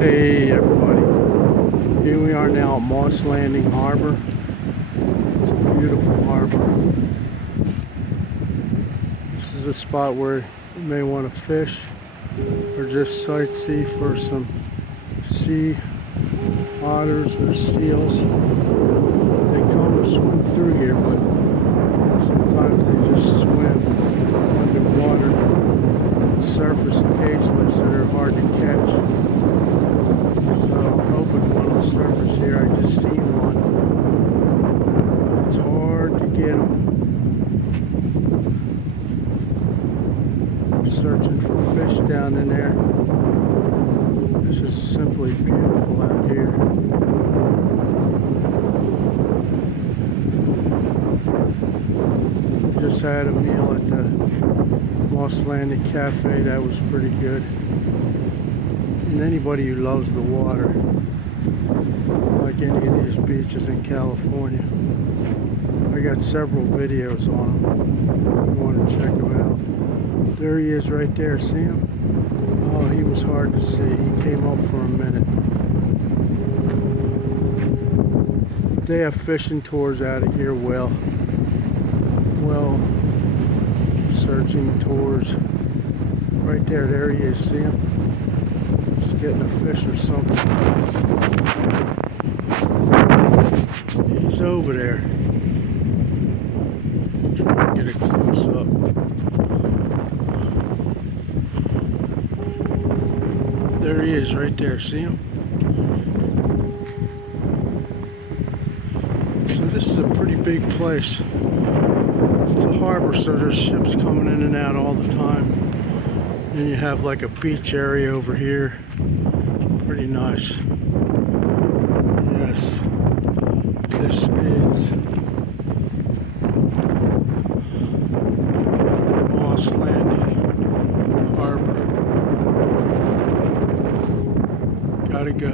Hey everybody, here we are now at Moss Landing Harbor. It's a beautiful harbor. This is a spot where you may want to fish or just sightsee for some sea otters or seals. They come and swim through here, but sometimes they just swim underwater and surface occasionally, so they're hard to catch. So I'm hoping one will surface here. I just seen one. It's hard to get them. I'm searching for fish down in there. This is simply beautiful out here. Just had a meal at the Moss Landing Cafe. That was pretty good. And anybody who loves the water, like any of these beaches in California, I got several videos on them. You want to check them out. There he is right there. See him? Oh, he was hard to see. He came up for a minute. They have fishing tours out of here. Well, searching tours. Right there. There he is. See him? Getting a fish or something. He's over there. Try to get it close up. There he is right there. See him? So this is a pretty big place. It's a harbor, so there's ships coming in and out all the time. Then you have like a beach area over here. Pretty nice. Yes, this is Moss Landing Harbor. Gotta go.